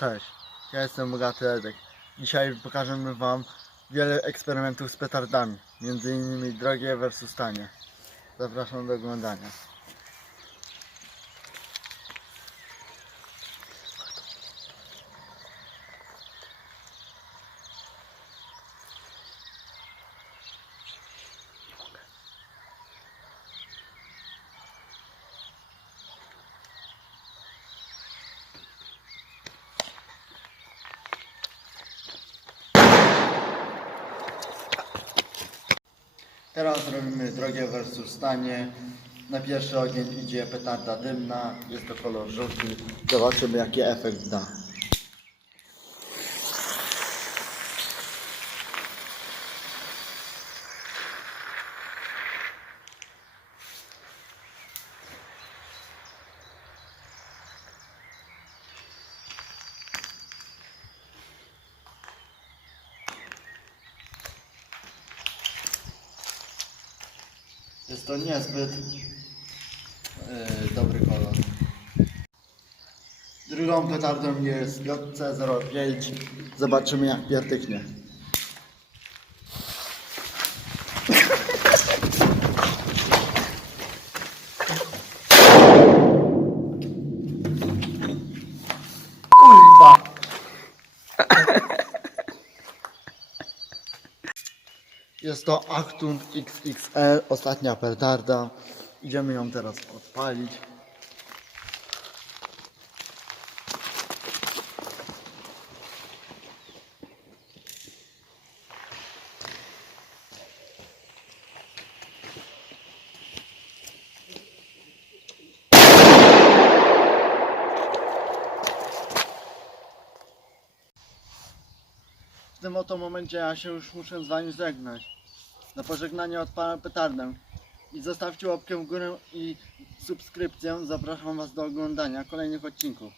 Cześć, ja jestem Bogaty Edek. Dzisiaj pokażemy Wam wiele eksperymentów z petardami, między innymi drogie versus tanie. Zapraszam do oglądania. Teraz robimy drogie versus tanie. Na pierwszy ogień idzie petarda dymna, jest to kolor żółty. Zobaczymy jaki efekt da. Jest to niezbyt yy, dobry kolor. Drugą petardą jest JC05. Zobaczymy jak pierdyknie. Kurwa! Jest to Achtung XXL, ostatnia petarda. Idziemy ją teraz odpalić. W tym oto momencie ja się już muszę z Wami żegnać. Na pożegnanie odpalam petardę. I zostawcie łapkę w górę i subskrypcję. Zapraszam Was do oglądania kolejnych odcinków.